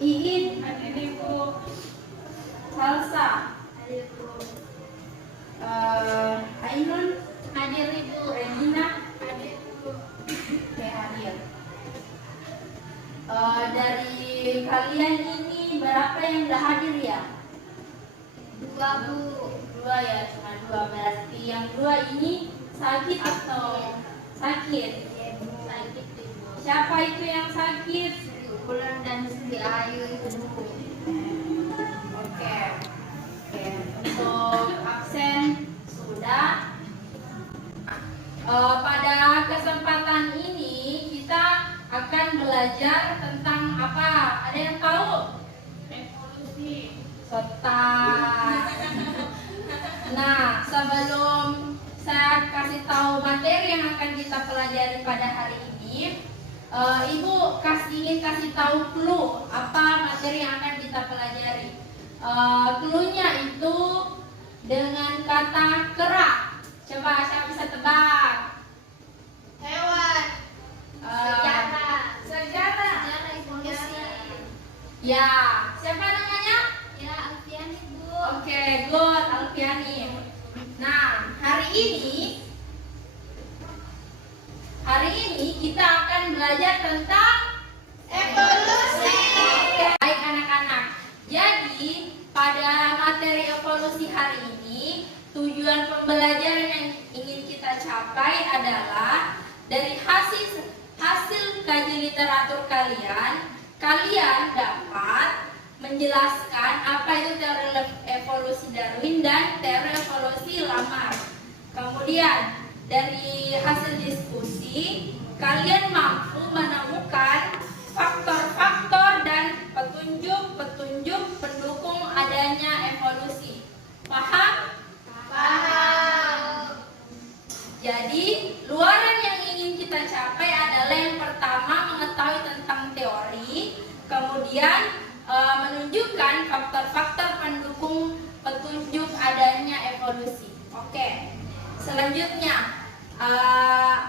Iin. Hadir Ibu. Salsa. Hadir Ibu. Ainun. Hadir Ibu. Regina. Hadir Ibu. Oke, hadir. Dari kalian ini berapa yang udah hadir ya? 2 Bu. 2 ya, cuma 2. Berarti yang 2 ini sakit atau sakit? Iya Bu. Sakit Ibu. Siapa itu yang sakit? Sri Ulan dan Sri Ayu itu Bu. Oke. Untuk absen sudah. Pada kesempatan ini kita akan belajar tentang apa? Ada yang tahu? Evolusi. Sotas. Nah, sebelum saya kasih tahu materi yang akan kita pelajari pada hari ini, Ibu ingin kasih tahu clue apa materi yang akan kita pelajari. Clue-nya itu dengan kata kerak. Coba siapa bisa tebak? Hewan. Sejarah. Sejarah. Sejarah evolusi. Ya, siapa namanya? Ya, Alfiani Bu. Oke, good, Alfiani. Nah, hari ini kita akan belajar tentang Evolusi. baik anak-anak. Jadi, pada materi evolusi hari ini, tujuan pembelajaran yang ingin kita capai adalah dari hasil kaji literatur kalian dapat menjelaskan apa itu teori evolusi Darwin dan teori evolusi Lamarck. Kemudian dari hasil diskusi kalian mampu menemukan faktor-faktor dan petunjuk-petunjuk pendukung adanya evolusi. Paham? Paham. Jadi luaran yang ingin kita capai adalah yang pertama mengetahui tentang teori, kemudian menunjukkan faktor-faktor pendukung petunjuk adanya evolusi. Oke. Selanjutnya,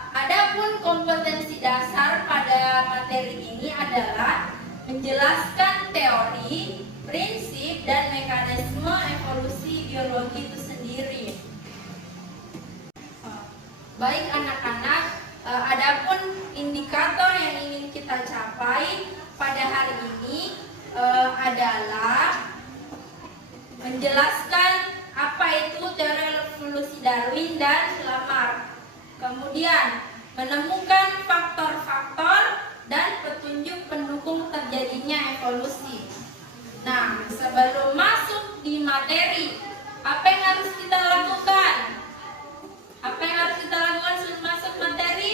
adapun kompetensi dasar pada materi ini adalah menjelaskan teori, prinsip, dan mekanisme evolusi biologi itu sendiri. Baik anak-anak, adapun indikator yang ingin kita capai pada hari ini adalah menjelaskan apa itu teori evolusi Darwin dan Lamarck. Kemudian menemukan faktor-faktor dan petunjuk pendukung terjadinya evolusi. Nah, sebelum masuk di materi, apa yang harus kita lakukan? Apa yang harus kita lakukan sebelum masuk materi?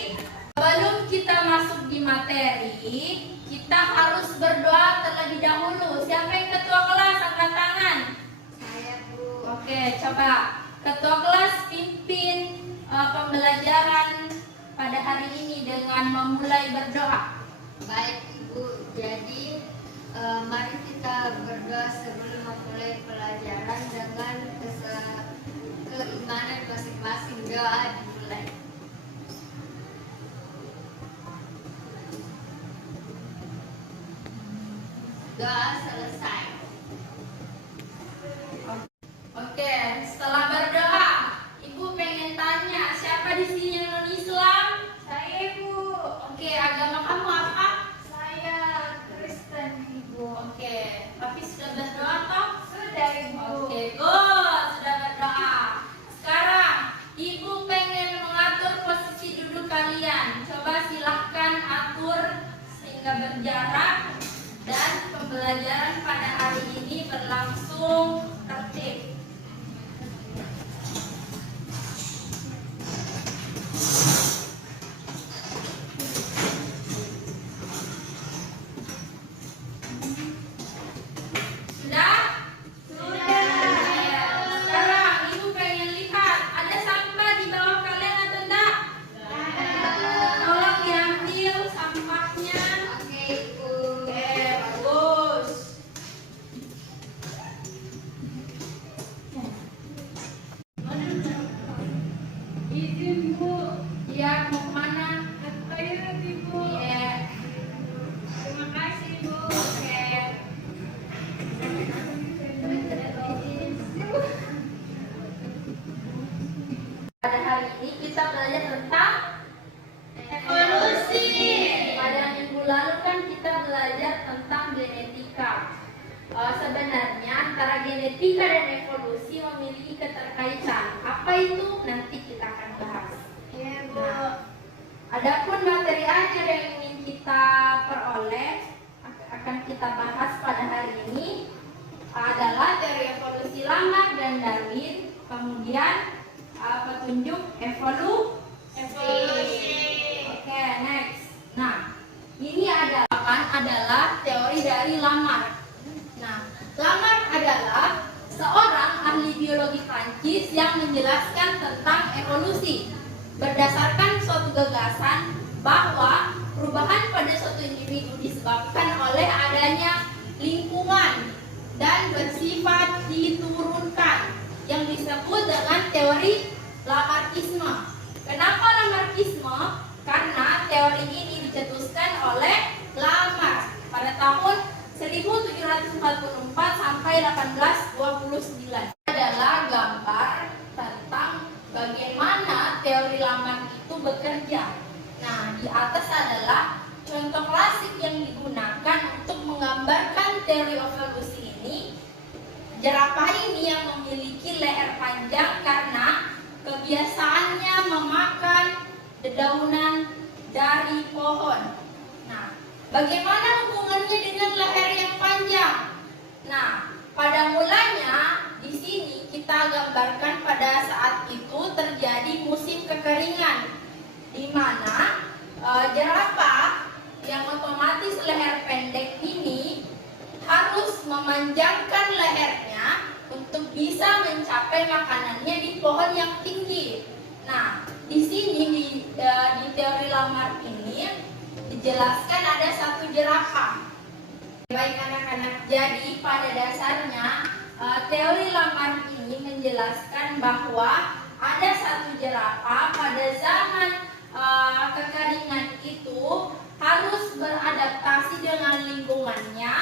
Sebelum kita masuk di materi, kita harus berdoa terlebih dahulu. Siapa yang ketua kelas? Angkat tangan. Saya Bu. Oke, coba ketua kelas pimpin pembelajaran pada hari ini dengan memulai berdoa. Baik Ibu, jadi mari kita berdoa sebelum memulai pelajaran dengan keimanan masing-masing. Doa dimulai. Doa selesai. Oke, setelah berdoa, Ibu pengen tanya, siapa di sini yang non-Islam? Saya Ibu. Oke, agama kamu apa? Saya Kristen Ibu. Oke, tapi sudah berdoa toh? Sudah Ibu. Oke, good, sudah berdoa. Sekarang, Ibu pengen mengatur posisi duduk kalian. Coba silahkan atur sehingga berjarak dan pembelajaran pada hari ini berlangsung tertib. Sudah? Sudah. Sekarang Ibu pengen lihat ada sampah di bawah kalian atau enggak? Tolong diambil sampahnya. Oke Ibu. Oke, bagus. genetika. Sebenarnya antara genetika dan evolusi memiliki keterkaitan. Apa itu? Nanti kita akan bahas. Iya, Bu. Adapun materi ajar yang ingin kita peroleh akan kita bahas pada hari ini adalah teori evolusi Lamarck dan Darwin, kemudian petunjuk evolusi. Oke, next. Nah, ini adalah teori dari Lamarck. Nah, Lamarck adalah seorang ahli biologi Prancis yang menjelaskan tentang evolusi berdasarkan suatu gagasan bahwa perubahan pada suatu individu disebabkan oleh adanya lingkungan dan bersifat diturunkan yang disebut dengan teori Lamarckisme. Kenapa Lamarckisme? Karena teori ini dicetuskan oleh Lamarck pada tahun 1744 sampai 1829. Adalah gambar tentang bagaimana teori Lamarck itu bekerja. Nah, di atas adalah contoh klasik yang digunakan untuk menggambarkan teori evolusi ini. Jerapah ini yang memiliki leher panjang karena kebiasaannya memakan dedaunan dari pohon. Nah, bagaimana hubungannya dengan leher yang panjang? Nah, pada mulanya di sini kita gambarkan pada saat itu terjadi musim kekeringan, di mana jerapah yang otomatis leher pendek ini harus memanjangkan lehernya untuk bisa mencapai makanannya di pohon yang tinggi. Nah, di sini di teori Lamarck ini dijelaskan ada satu jerapah. Baik anak-anak, jadi pada dasarnya teori Lamarck ini menjelaskan bahwa ada satu jerapah pada zaman kekeringan itu harus beradaptasi dengan lingkungannya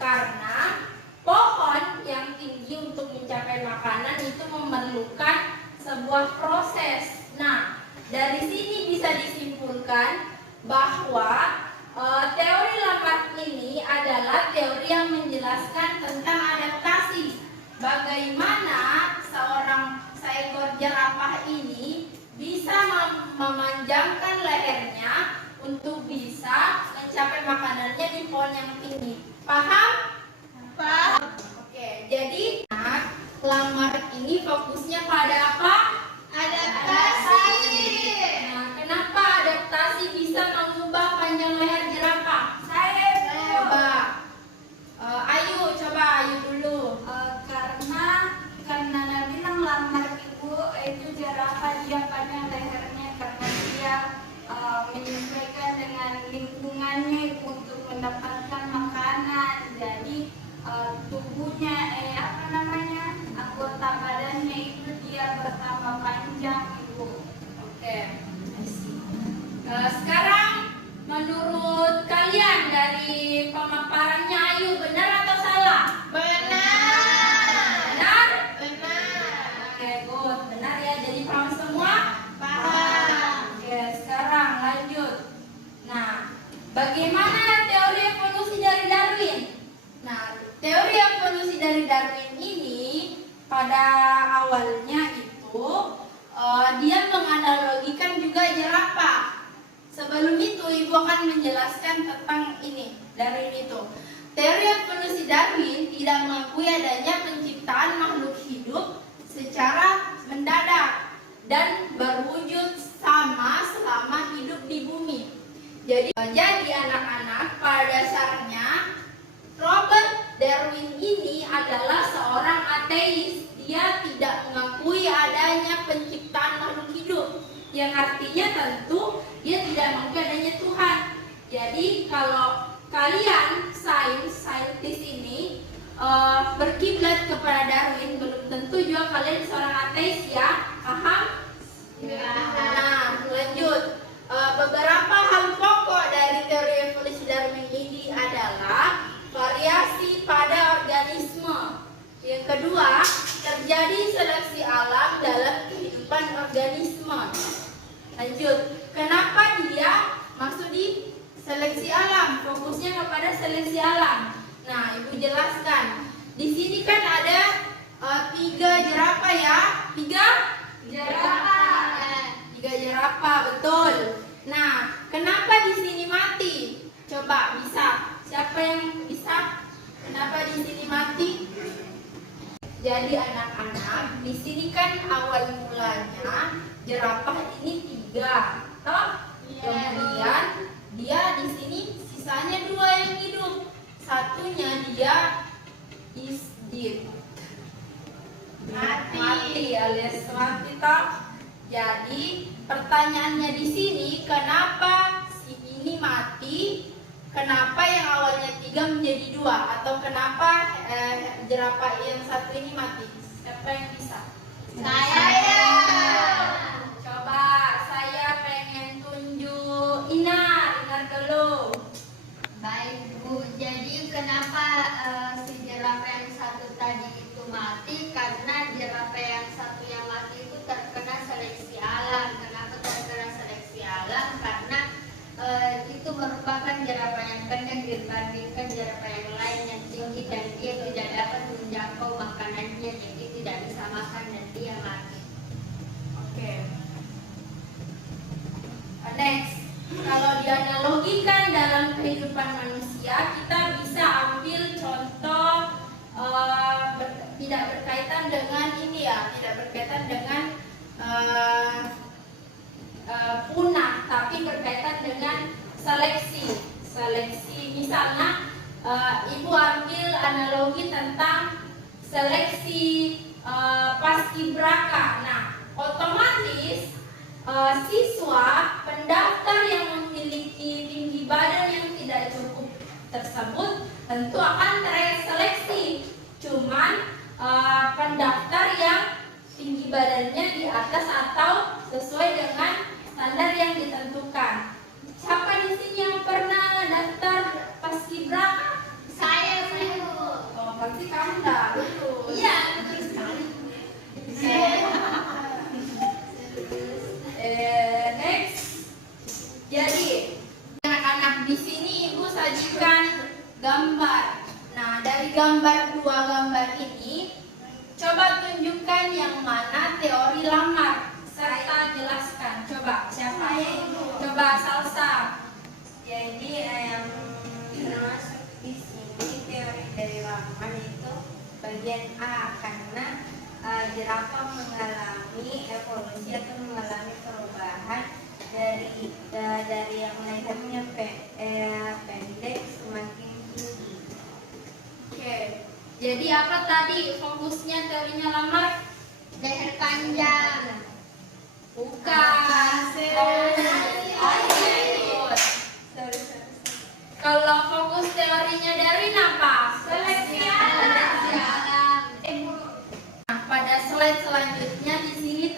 karena pohon yang tinggi untuk mencapai makanan itu memerlukan sebuah proses. Nah, dari sini bisa disimpulkan bahwa teori Lamarck ini adalah teori yang menjelaskan tentang adaptasi. Bagaimana seekor jerapah ini bisa memanjangkan lehernya untuk bisa mencapai makanannya di pohon yang tinggi. Paham? Paham. Oke, jadi Lamarck ini fokusnya pada apa? Adaptasi. Nah, kenapa adaptasi bisa mengubah panjang leher jerapah? Ayu dulu. Karena Nabi bilang Lamarck itu jerapah dia panjang lehernya karena dia menyesuaikan dengan lingkungannya untuk mendapatkan makanan. Jadi tubuhnya anggota badannya itu dia bertambah panjang, Ibu. Oke. Sekarang menurut kalian dari pemaparannya Ayu benar atau salah? Benar? Oke, good. Benar ya. Jadi paham semua? Paham. Oke, sekarang lanjut. Nah, bagaimana teori evolusi dari Darwin? Nah, teori evolusi dari Darwin ini pada awalnya itu dia menganalogikan juga jerapah. Sebelum itu Ibu akan menjelaskan tentang ini, Darwin itu. Teori evolusi Darwin tidak mengakui adanya penciptaan makhluk hidup secara mendadak dan berwujud sama selama hidup di bumi. Jadi anak-anak, pada dasarnya Robert Darwin ini adalah seorang ateis. Dia tidak mengakui adanya penciptaan makhluk hidup, yang artinya tentu dia tidak mengakui adanya Tuhan. Jadi kalau kalian saintis ini berkiblat kepada Darwin, belum tentu juga kalian seorang ateis ya. Paham? Ya. Nah, lanjut. Beberapa hal pokok dari teori evolusi Darwin ini adalah variasi pada organisme. Yang kedua, terjadi seleksi alam dalam kehidupan organisme. Lanjut, kenapa dia masuk di seleksi alam? Fokusnya kepada seleksi alam. Nah, 3 jerapah ya. 3 Jerapah. 3 jerapah, betul. Nah, kenapa di sini mati? Coba bisa. Siapa yang bisa? Kenapa di sini mati? Jadi anak-anak, di sini kan awal mulanya jerapah ini 3, toh? Kemudian dia di sini sisanya 2 yang hidup. Satunya dia is dead. Mati alias mati toh. Jadi pertanyaannya di sini, kenapa si ini mati? Kenapa yang awalnya 3 menjadi 2? Atau kenapa jerapah yang satu ini mati? Siapa yang bisa? Saya. Coba saya pengen tunjuk Inar dulu. Baik Bu, jadi kenapa si jerapah yang satu tadi itu mati? Karena jerapah yang satu yang mati itu terkena seleksi alam. Kenapa terkena seleksi alam? Karena itu merupakan jerapah yang pendek dibandingkan jerapah yang lain yang tinggi, dan dia tidak dapat menjangkau makanannya, jadi tidak bisa makan dan dia mati. Oke. Next, kalau dianalogikan dalam kehidupan manusia, kita bisa ambil contoh tidak berkaitan dengan ini ya, tidak berkaitan dengan punah, tapi berkaitan dengan seleksi. Misalnya, Ibu ambil analogi tentang seleksi paskibraka. Nah, otomatis siswa pendaftar yang memiliki tinggi badan yang tidak cukup tersebut tentu akan terseleksi. Cuman pendaftar yang tinggi badannya di atas atau sesuai dengan standar yang ditentukan. Siapa di sini yang pernah daftar paskibraka? Saya Bu. Oh, pasti kamu dah, betul. Iya, betul sekali. Next. Jadi, anak-anak di sini Ibu sajikan gambar. Nah, dari gambar 2 gambar ini, coba tunjukkan yang mana teori lamar serta jelaskan. Coba siapa? Coba Salsa. Jadi yang termasuk di sini teori dari lamar itu bagian A, karena jerapah mengalami evolusi atau mengalami perubahan dari yang lehernya pendek semakin tinggi. Oke. Jadi apa tadi fokusnya teorinya lamar? Leher panjang. Bukan. Kalau fokus teorinya Darin apa? Seleksi alam. Nah, pada slide selanjutnya di sini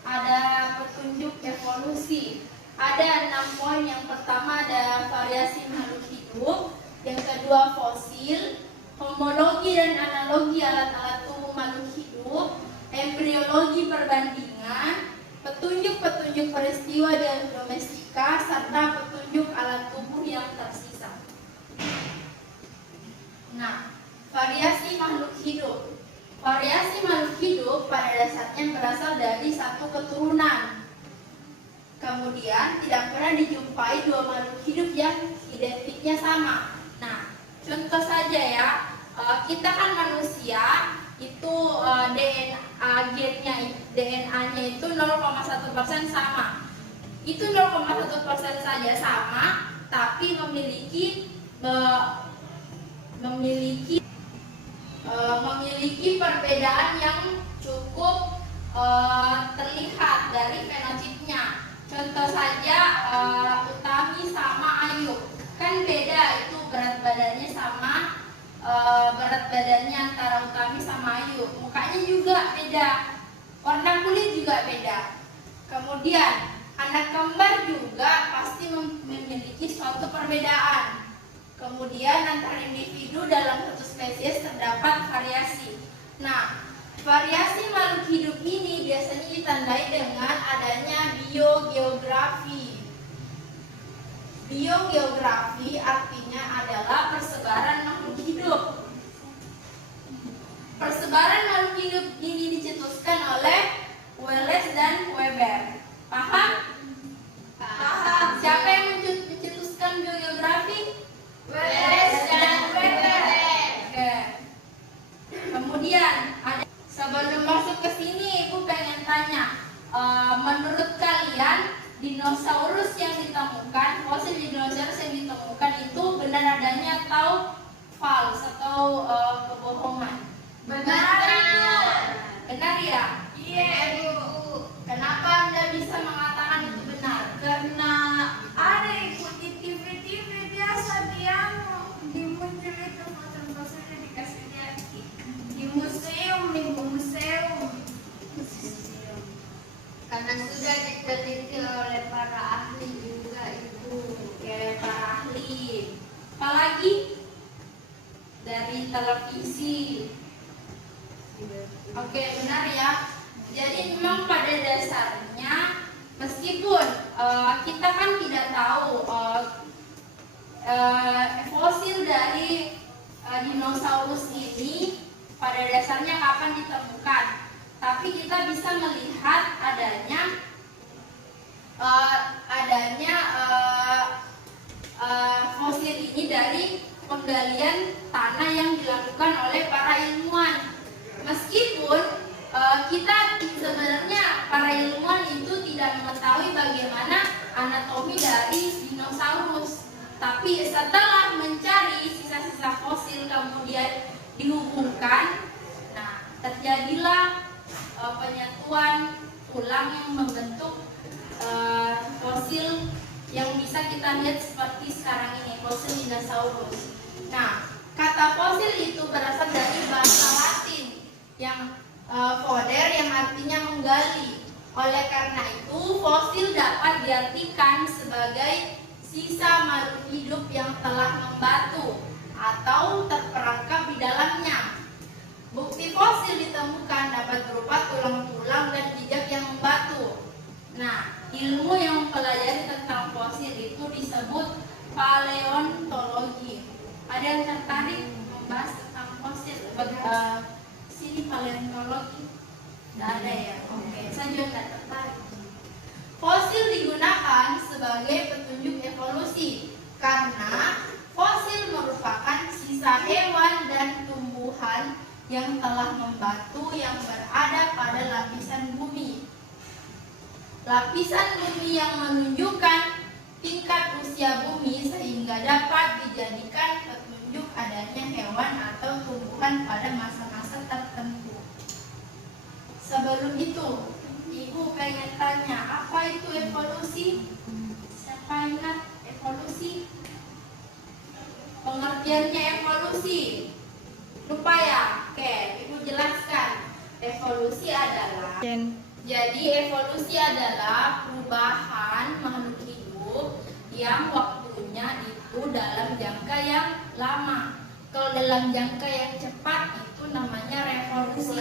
ada petunjuk evolusi. Ada 6 poin. Yang pertama ada variasi makhluk hidup, yang kedua fosil, homologi dan analogi alat-alat tubuh makhluk hidup, embriologi perbandingan, petunjuk-petunjuk peristiwa dan domestika, serta petunjuk alat tubuh yang tersisa. Nah, variasi makhluk hidup. Variasi makhluk hidup pada dasarnya berasal dari satu keturunan. Kemudian tidak pernah dijumpai 2 makhluk hidup yang identiknya sama. Nah, contoh saja ya, kita kan manusia itu DNA-nya itu 0,1% sama. Itu 0,1% saja sama, tapi memiliki perbedaan yang cukup terlihat dari fenotipnya. Contoh saja Utami sama Ayu, kan beda itu berat badannya sama, berat badannya antara Utami sama Ayu, mukanya juga beda, warna kulit juga beda. Kemudian anak kembar juga pasti memiliki suatu perbedaan. Kemudian antar individu dalam satu spesies terdapat variasi. Nah, variasi makhluk hidup ini biasanya ditandai dengan adanya biogeografi. Biogeografi artinya adalah persebaran makhluk hidup. Persebaran makhluk hidup di televisi. Oke, benar ya. Jadi memang pada dasarnya meskipun kita kan tidak tahu fosil dari dinosaurus ini pada dasarnya kapan ditemukan, tapi kita bisa melihat adanya fosil ini dari penggalian tanah yang dilakukan oleh para ilmuwan. Meskipun kita sebenarnya para ilmuwan itu tidak mengetahui bagaimana anatomi dari dinosaurus, tapi setelah mencari sisa-sisa fosil kemudian dihubungkan, nah terjadilah penyatuan tulang yang membentuk fosil yang bisa kita lihat seperti sekarang ini, fosil dinosaurus. Nah, kata fosil itu berasal dari bahasa Latin yang foder, yang artinya menggali. Oleh karena itu, fosil dapat diartikan sebagai sisa makhluk hidup yang telah membatu atau terperangkap di dalamnya. Bukti fosil ditemukan dapat berupa tulang-tulang dan jejak yang membatu. Nah, ilmu yang mempelajari tentang fosil itu disebut paleontologi. Ada yang tertarik membahas tentang fosil? Sini paleontologi? Tidak ada ya? Oke, saya juga tidak tertarik. Fosil digunakan sebagai petunjuk evolusi karena fosil merupakan sisa hewan dan tumbuhan yang telah membatu yang berada pada lapisan bumi. Lapisan bumi yang menunjukkan tingkat usia bumi sehingga dapat dijadikan petunjuk adanya hewan atau tumbuhan pada masa-masa tertentu. Sebelum itu, Ibu pengen tanya, apa itu evolusi? Siapa ingat evolusi? Pengertiannya evolusi. Lupa ya? Oke, Ibu jelaskan. Evolusi adalah Jadi evolusi adalah perubahan makhluk hidup yang waktunya itu dalam jangka yang lama. Kalau dalam jangka yang cepat itu namanya revolusi.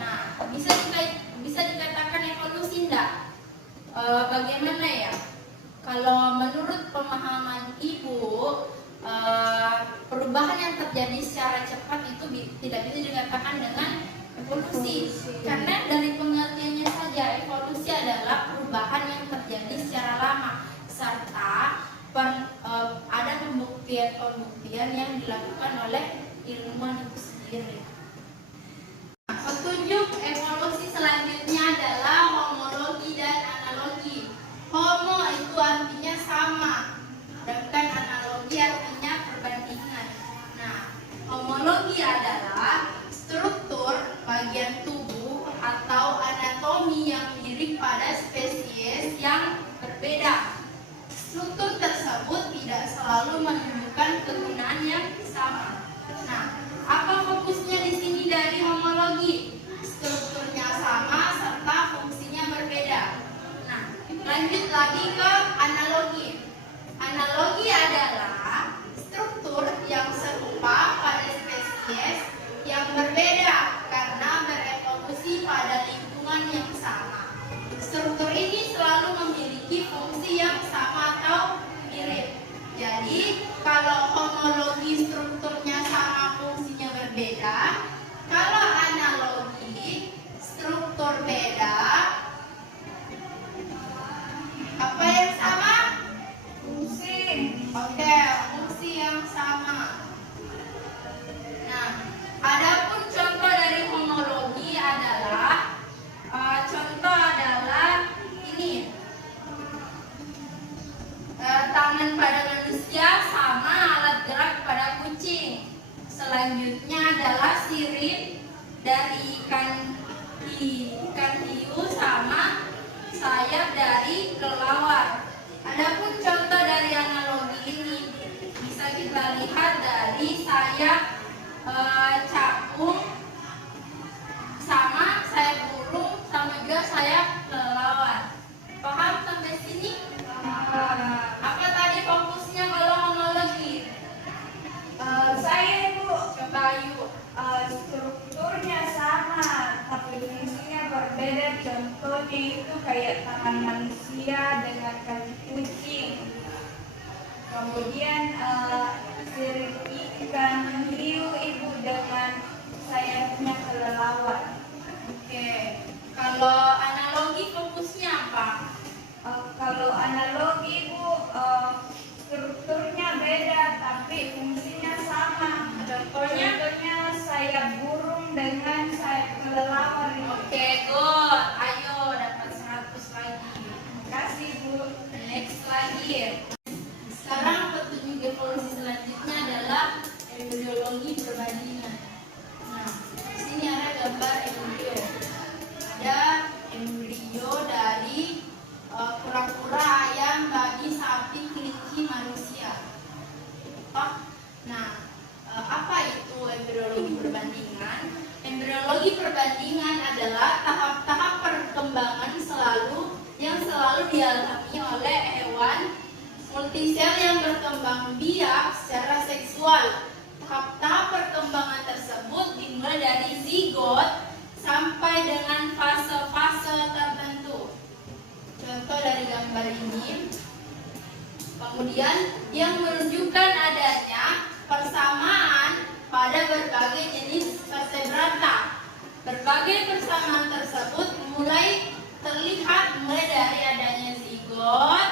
Nah, bisa dikatakan evolusi enggak? Bagaimana ya? Kalau menurut pemahaman Ibu, perubahan yang terjadi secara cepat itu tidak bisa dikatakan dengan evolusi, karena dari pengertiannya saja evolusi adalah perubahan yang terjadi secara lama serta ada pembuktian yang dilakukan oleh ilmuwan itu sendiri. Petunjuk evolusi selanjutnya adalah homologi dan analogi. Homo itu artinya sama, sedangkan analogi artinya perbandingan. Nah, homologi adalah struktur bagian tubuh atau anatomi yang mirip pada spesies yang berbeda. Struktur tersebut tidak selalu menunjukkan kegunaan yang sama. Nah, apa fokusnya di sini dari homologi? Strukturnya sama serta fungsinya berbeda. Nah, lanjut lagi ke analogi. Analogi adalah struktur yang serupa pada spesies yang berbeda karena berevolusi pada lingkungan yang sama. Struktur ini selalu memiliki fungsi yang sama atau mirip. Jadi, kalau homologi strukturnya sama, fungsinya berbeda. Kalau analogi struktur beda, apa yang sama? Fungsi. Oke, fungsi yang sama. Nah, adapun contoh dari homologi adalah ini, tangan pada manusia sama alat gerak pada kucing. Selanjutnya adalah sirip dari ikan hiu sama sayap dari kelelawar. Adapun contoh dari analogi ini bisa kita lihat dari sayap capung sama sayap burung sama juga sayap kelelawar. Paham sampai sini? Apa tadi fokusnya kalau homologi? Saya Ibu. Coba seperti itu kayak tangan manusia dengan kaki kucing. Kemudian sirip ikan hiu itu dengan sayapnya kelelawar. Oke. Kalau analogi fokusnya apa? Kalau analogi Bu, strukturnya beda tapi fungsinya sama. Contohnya? Contohnya sayap burung dengan sayap kelelawar. Oke, good. Ayo dapat 100 lagi. Kasih Bu. Next lagi. Sekarang petunjuk evolusi selanjutnya adalah embryologi perbandingan. Nah, di sini ada gambar embrio. Ada embrio dari kura-kura, ayam, babi, sapi, kelinci, manusia. Nah, apa itu embryologi perbandingan? Embryologi perbandingan adalah tahap-tahap perkembangan yang selalu dialami oleh hewan multisel yang berkembang biak secara seksual. Tahap-tahap perkembangan tersebut dimulai dari zigot sampai dengan fase-fase tertentu. Contoh dari gambar ini. Kemudian yang menunjukkan adanya persamaan pada berbagai jenis vertebrata. Berbagai persamaan tersebut mulai terlihat dari adanya zigot,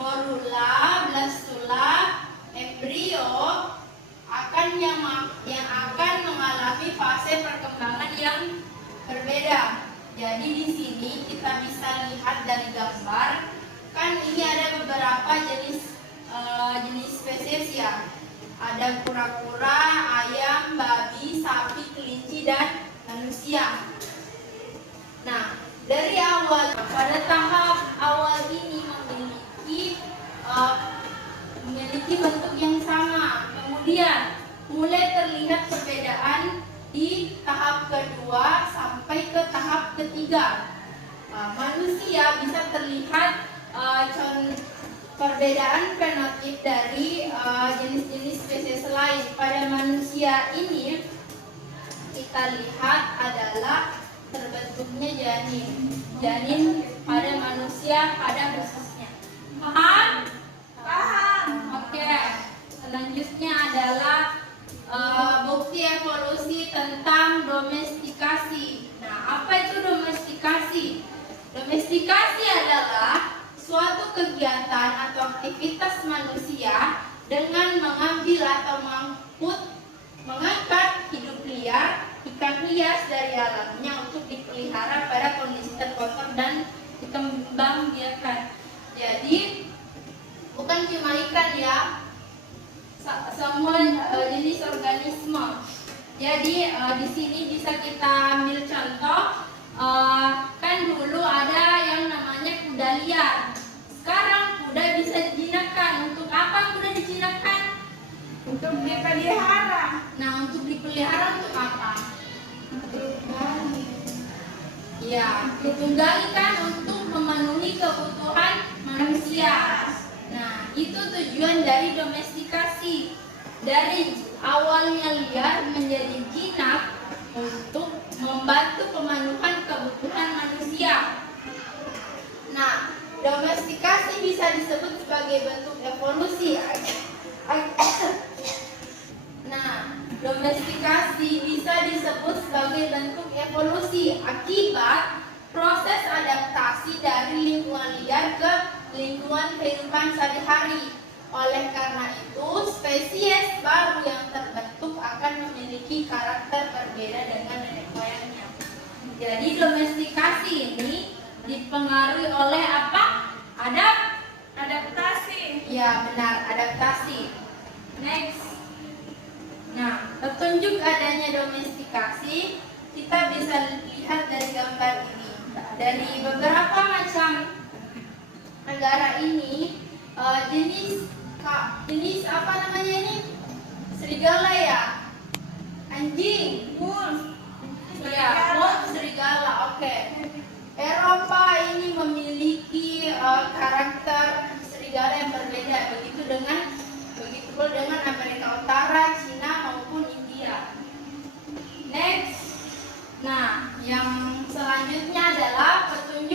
morula, blastula, embrio yang akan mengalami fase perkembangan yang berbeda. Jadi di sini kita bisa lihat dari gambar, kan ini ada beberapa jenis spesies ya. Ada kura-kura, ayam, babi, sapi, kelinci, dan manusia. Nah, dari awal pada tahap awal ini memiliki bentuk yang sama. Kemudian mulai terlihat perbedaan di tahap kedua sampai ke tahap ketiga. Manusia bisa terlihat perbedaan fenotip dari jenis-jenis spesies lain. Pada manusia ini kita lihat adalah terbentuknya janin. Janin pada manusia pada khususnya. Paham? Paham. Oke. Selanjutnya adalah bukti evolusi tentang domestikasi. Nah, apa itu domestikasi? Domestikasi adalah suatu kegiatan atau aktivitas manusia dengan mengambil atau mengangkat hidup liar, ikan hias dari alamnya untuk dipelihara pada kondisi terkontrol dan dikembangbiakan. Jadi bukan cuma ikan ya, semua jenis organisme. Jadi di sini bisa kita ambil contoh. Kan dulu ada yang namanya kuda liar. Sekarang kuda bisa dijinakkan. Untuk apa kuda dijinakkan? Untuk dipelihara. Nah, untuk dipelihara untuk apa? Ya, ditunggangi kan untuk memenuhi kebutuhan manusia. Nah, itu tujuan dari domestikasi. Dari awalnya liar menjadi jinak untuk membantu pemenuhan kebutuhan manusia. Nah, domestikasi bisa disebut sebagai bentuk evolusi. Nah, domestikasi bisa disebut sebagai bentuk evolusi akibat proses adaptasi dari lingkungan liar ke lingkungan kehidupan sehari-hari. Oleh karena itu, spesies baru yang terbentuk akan memiliki karakter berbeda dengan nenek moyangnya. Jadi domestikasi ini dipengaruhi oleh apa? Adaptasi. Ya, benar, adaptasi. Next. Nah, petunjuk adanya domestikasi kita bisa lihat dari gambar ini. Dari beberapa macam negara ini, jenis apa namanya ini? Serigala ya? Anjing, wolf. Ya, wolf, serigala. Oke. Eropa ini memiliki karakter serigala yang berbeda. Begitu pula dengan Amerika Utara, Cina maupun India. Next. Nah, yang selanjutnya adalah petunjuk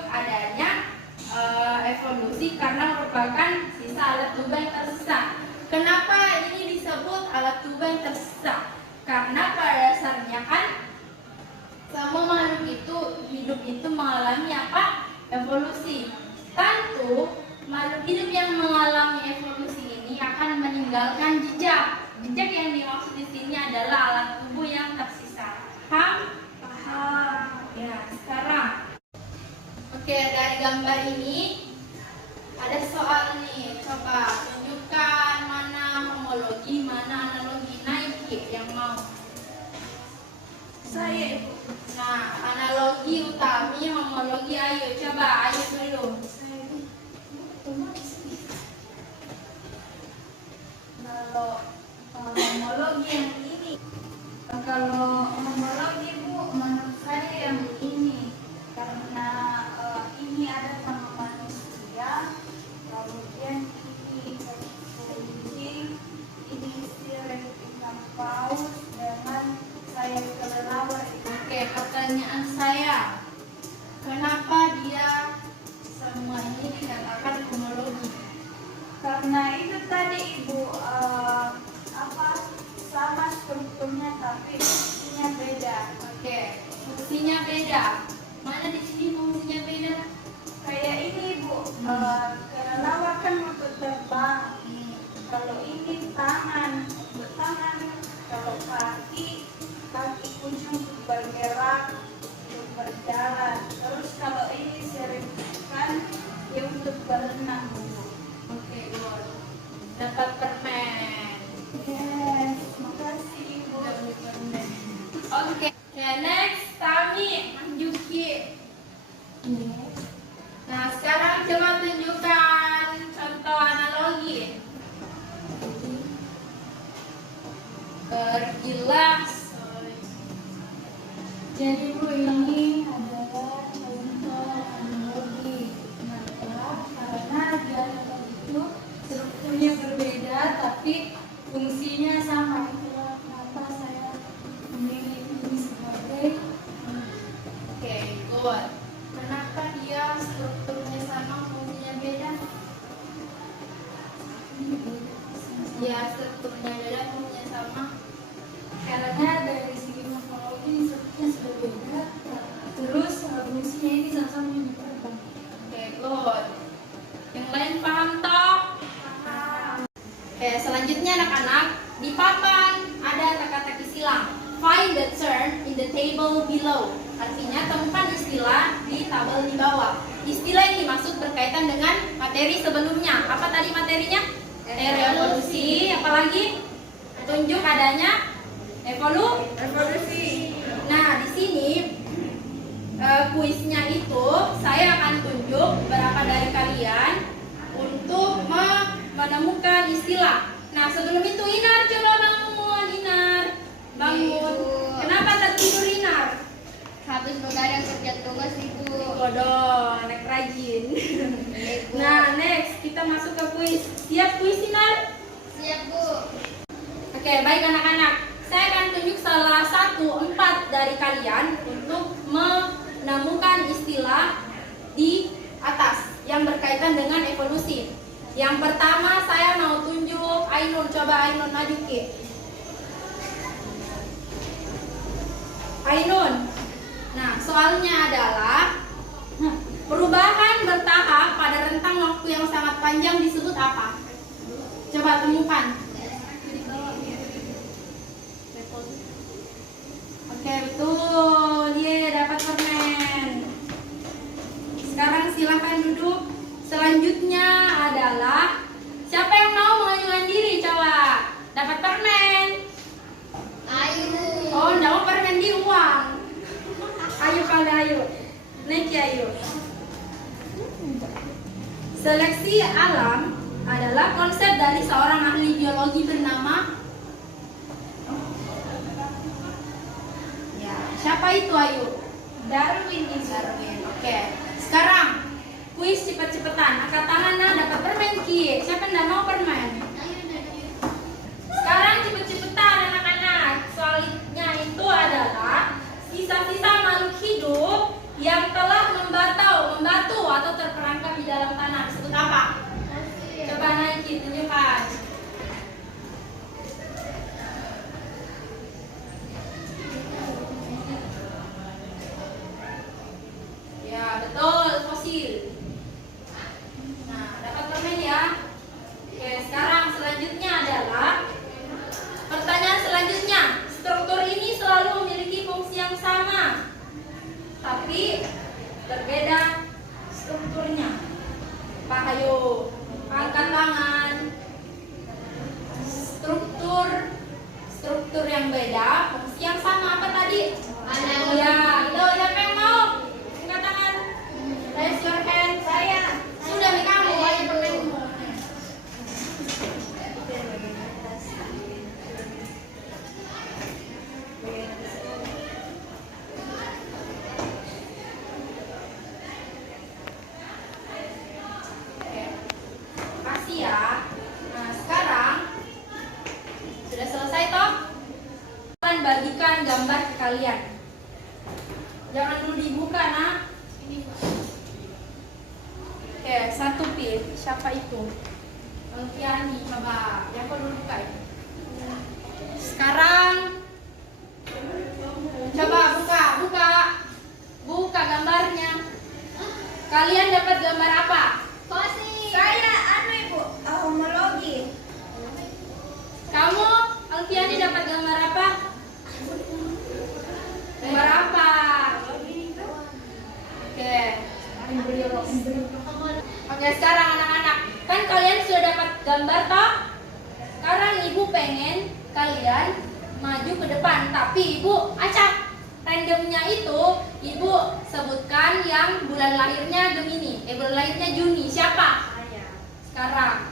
petunjuk adanya evolusi karena merupakan sisa alat tubuh yang tersisa. Kenapa ini disebut alat tubuh yang tersisa? Karena pada dasarnya kan semua makhluk itu hidup itu mengalami apa? Evolusi. Tentu makhluk hidup yang mengalami evolusi ini akan meninggalkan jejak. Jejak yang dimaksud di sini adalah alat tubuh yang tersisa. Paham? Paham. Ya, sekarang. Oke, dari gambar ini ada soal nih. Coba tunjukkan mana homologi, mana analogi. Naik yang mau. Saya Ibu. Nah, analogi utami, homologi, ayo coba, ayo dulu. Kalau homologi yang ini, kalau homologi Bu, menurut saya yang ini karena ini ada sama manusia, kemudian ini kucing, ini sirip ikan paus dengan sayap kelelawar. Oke, pertanyaan saya, kenapa dia semua ini dikatakan homologi? Karena itu tadi Ibu sama strukturnya tapi fungsinya beda. Oke, fungsinya beda. Mana di sini fungsinya beda? Kayak ini Ibu, kelelawar kan untuk terbang. Kalau ini tangan untuk tangan, kalau kaki kucing untuk bergerak, untuk berjalan. Terus kalau ini sirip ikan, dia untuk berenang. Oke, good. Dapat permen. Yes, makasih Ibu. Oke, next Tami Anjuki. Nah, sekarang coba tunjukkan contoh analogi. Bergilas. Jadi Bu, ini adalah contoh analogi. Kenapa? Karena di analog itu strukturnya berbeda tapi fungsinya sama. Itulah kenapa saya memilih ini sebagai Oke, good. Kenapa dia strukturnya sama, fungsinya beda? Ya, strukturnya beda, fungsinya sama. karena dari segi morfologi strukturnya sudah beda. Terus fungsinya ini sama-sama menyebarkan. Oke, good. Yang lain paham toh? Oke, selanjutnya anak-anak, di papan ada teka-teki silang. Find the term in the table below. Artinya temukan istilah di tabel di bawah. Istilah yang dimaksud berkaitan dengan materi sebelumnya. Apa tadi materinya? Evolusi. Apalagi? Tunjuk adanya evolusi. Nah, di sini kuisnya itu saya akan tunjuk beberapa dari kalian untuk menemukan istilah. Nah, sebelum itu Inar coba bangun, Inar. Bangun. Kenapa tertidur Inar? Habis begadang kerja tugas Ibu. Bodoh, anak rajin. Nah, next kita masuk ke kuis. Siap kuis Inar? Siap Bu. Oke, baik anak-anak. Saya akan tunjuk salah satu 4 dari kalian untuk menemukan istilah di atas yang berkaitan dengan evolusi. Yang pertama saya mau tunjuk Ainun. Coba Ainun maju ke. Ainun. Nah, soalnya adalah perubahan bertahap pada rentang waktu yang sangat panjang disebut apa? Coba temukan. Oke, betul. Ye, dapat permen. Sekarang silakan duduk. Selanjutnya adalah siapa yang mau mengajukan diri? Coba. Dapat permen. Ayo. Oh, enggak mau permen di uang. Ayo pada ayo. Naik ya ayo. Seleksi alam adalah konsep dari seorang ahli biologi bernama siapa itu ayo? Darwin ini. Darwin. Oke. Sekarang kuis cepet-cepetan. Angkat tangan nah dapat permen ki. Siapa yang mau permen? Sekarang cepet-cepetan anak-anak. Soalnya itu adalah sisa-sisa makhluk hidup yang telah membatal berbatu atau terperangkap di dalam tanah disebut apa? Coba naikin, tunjukkan. Ya, betul, fosil. Nah, dapat permen ya. Oke, sekarang selanjutnya adalah pertanyaan selanjutnya. Struktur ini selalu memiliki fungsi yang sama, tapi berbeda strukturnya. Pak, ayo angkat tangan. Struktur yang beda, fungsi yang sama apa tadi? Ya, itu siapa yang mau? Angkat tangan. Raise your hand. Saya. Sudah nih kamu, ayo permenmu. Kasih ya. Nah, sekarang sudah selesai toh? Akan bagikan gambar ke kalian. Jangan dulu dibuka, nak. Oke, satu pil. Siapa itu? Alfiani, coba. Yang kau dulu buka ya. Sekarang coba buka gambarnya. Kalian dapat gambar apa? Saya Ibu, homologi. Kamu, Alfiani, dapat gambar apa? Gambar apa? Oke, sekarang anak-anak, kan kalian sudah dapat gambar toh? Sekarang ibu pengen kalian maju ke depan, tapi ibu acak. Randomnya itu ibu sebutkan yang bulan lahirnya Gemini, bulan lahirnya Juni. Siapa? Sekarang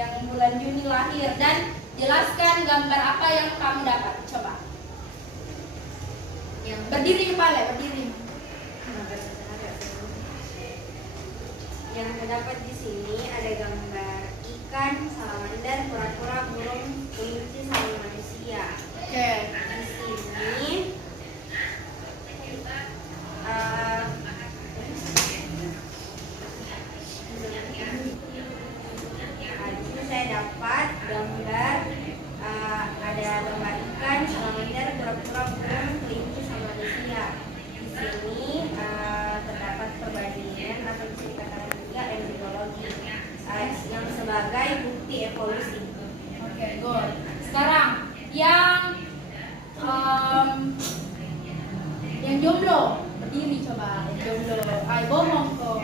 yang bulan Juni lahir, dan jelaskan gambar apa yang kamu dapat. Coba. Berdiri kepala, berdiri. Yang terdapat di sini ada gambar ikan, salamander, kura-kura, burung, kelinci, sama manusia. Oke. Di sini di sini saya dapat gambar ada gambar ikan, salamander, kura-kura, burung, kelinci, sama manusia. Di sini terdapat perbandingan atau bisa dikatakan juga embriologi yang sebagai bukti evolusi. Oke, good. Sekarang yang jomblo berdiri, coba. Yang jomblo, ay bohong kok.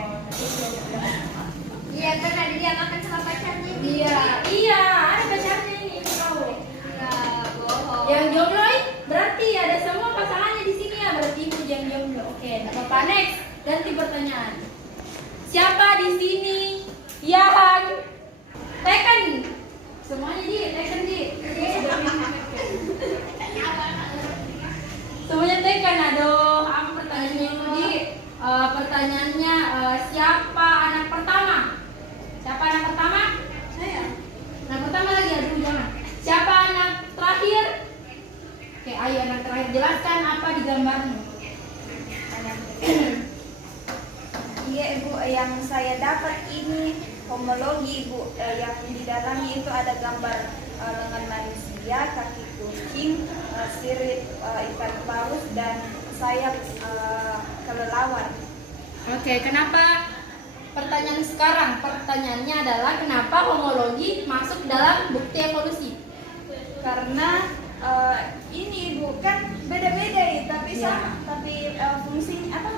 Iya, kan ada dia makan sama pacarnya. Iya, ada pacarnya ini, tahu. Iya, bohong. Yang jomblo berarti ada semua pasangannya di sini ya, berarti ibu yang jomblo. Oke, nggak apa-apa. Next, ganti pertanyaan. Siapa di sini yang Tekken? Semuanya Tekken. Semuanya Tekken. Aduh, apa pertanyaannya di? Pertanyaannya siapa anak pertama? Siapa anak pertama? Saya. Anak pertama lagi, aduh jangan. Siapa anak terakhir? Oke, ayo anak terakhir, jelaskan apa di gambarmu. Iya Ibu, yang saya dapat ini homologi Ibu, yang di dalamnya itu ada gambar lengan manusia, kaki kucing, sirip ikan paus, dan sayap kelelawar. Oke, kenapa pertanyaan sekarang? Pertanyaannya adalah kenapa homologi masuk dalam bukti evolusi? Karena ini Ibu kan beda-beda ya, tapi sama, tapi fungsinya apa?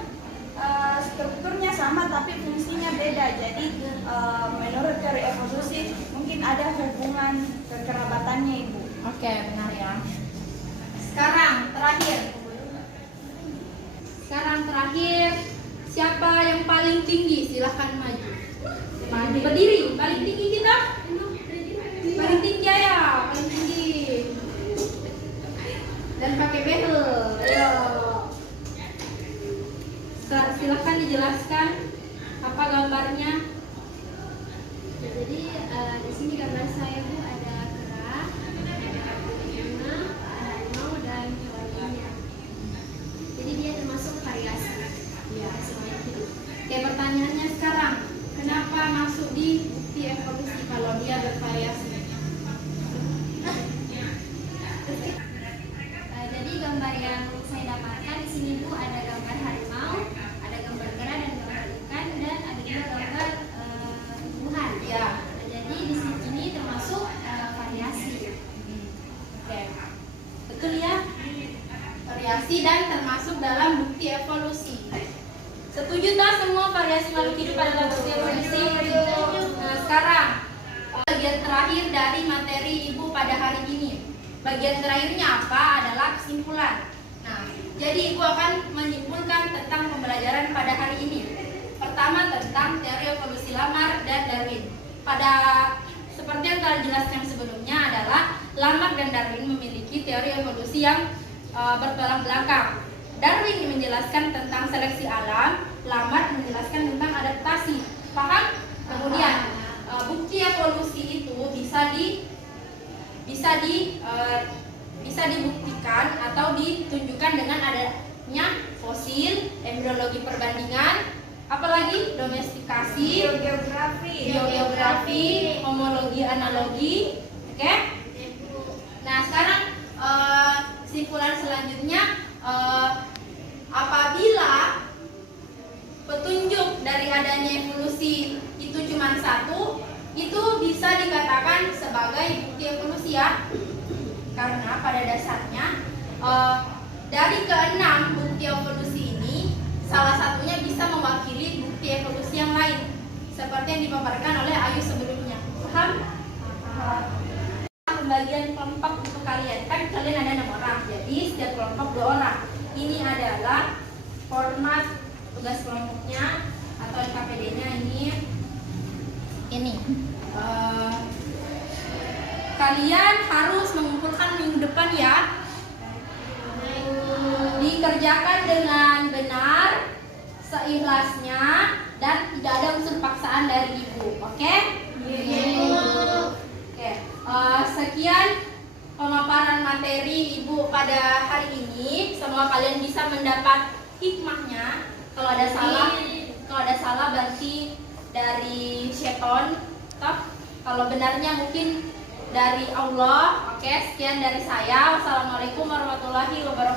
Strukturnya sama tapi fungsinya beda. Jadi menurut teori evolusi mungkin ada hubungan kekerabatannya Ibu. Oke, benar ya. Sekarang terakhir, siapa yang paling tinggi? Silahkan maju. Berdiri, paling tinggi kita? Paling tinggi ya, paling tinggi. Dan pakai behel. Ayo. Silahkan dijelaskan apa gambarnya. Jadi di sini gambar saya Bu ada kera, ada bunga, harimau dan hewan. Jadi dia termasuk variasi. Ya. Semuanya hidup. Oke, pertanyaan masuk di bukti evolusi kalau dia bervariasi. Jadi gambar yang saya dapatkan di sini Bu ada gambar harimau, ada gambar kera dan gambar ikan, dan ada juga gambar tumbuhan. Ya. Jadi di sini termasuk variasi. Oke. Betul ya? Variasi dan termasuk dalam bukti evolusi. Setuju tak semua variasi makhluk hidup adalah bukti evolusi? Nah, sekarang bagian terakhir dari materi Ibu pada hari ini. Bagian terakhirnya apa? Adalah kesimpulan. Nah, jadi Ibu akan menyimpulkan tentang pembelajaran pada hari ini. Pertama tentang teori evolusi Lamarck dan Darwin. Seperti yang telah dijelaskan sebelumnya adalah Lamarck dan Darwin memiliki teori evolusi yang bertolak belakang. Darwin menjelaskan tentang seleksi alam, Lamarck menjelaskan tentang adaptasi. Paham? Kemudian bukti evolusi itu bisa dibuktikan atau ditunjukkan dengan adanya fosil, embriologi perbandingan, apalagi domestikasi, biogeografi, homologi analogi. Oke? Nah, sekarang kesimpulan selanjutnya, apabila petunjuk dari adanya evolusi itu cuma satu, itu bisa dikatakan sebagai bukti evolusi ya. Karena pada dasarnya dari keenam bukti evolusi ini, salah satunya bisa mewakili bukti evolusi yang lain, seperti yang dipaparkan oleh Ayu sebelumnya. Paham? Pembagian kelompok untuk kalian, kan kalian ada 6 orang, jadi setiap kelompok 2 orang. Ini adalah format tugas kelompoknya atau LKPD-nya ini. Kalian harus mengumpulkan minggu depan ya. Dikerjakan dengan benar, seikhlasnya, dan tidak ada unsur paksaan dari Ibu. Oke? Oke. Sekian pemaparan materi Ibu pada hari ini. Semoga kalian bisa mendapat hikmahnya. Kalau ada salah berarti dari seton. Kalau benarnya mungkin dari Allah. Oke, sekian dari saya. Wassalamualaikum warahmatullahi wabarakatuh.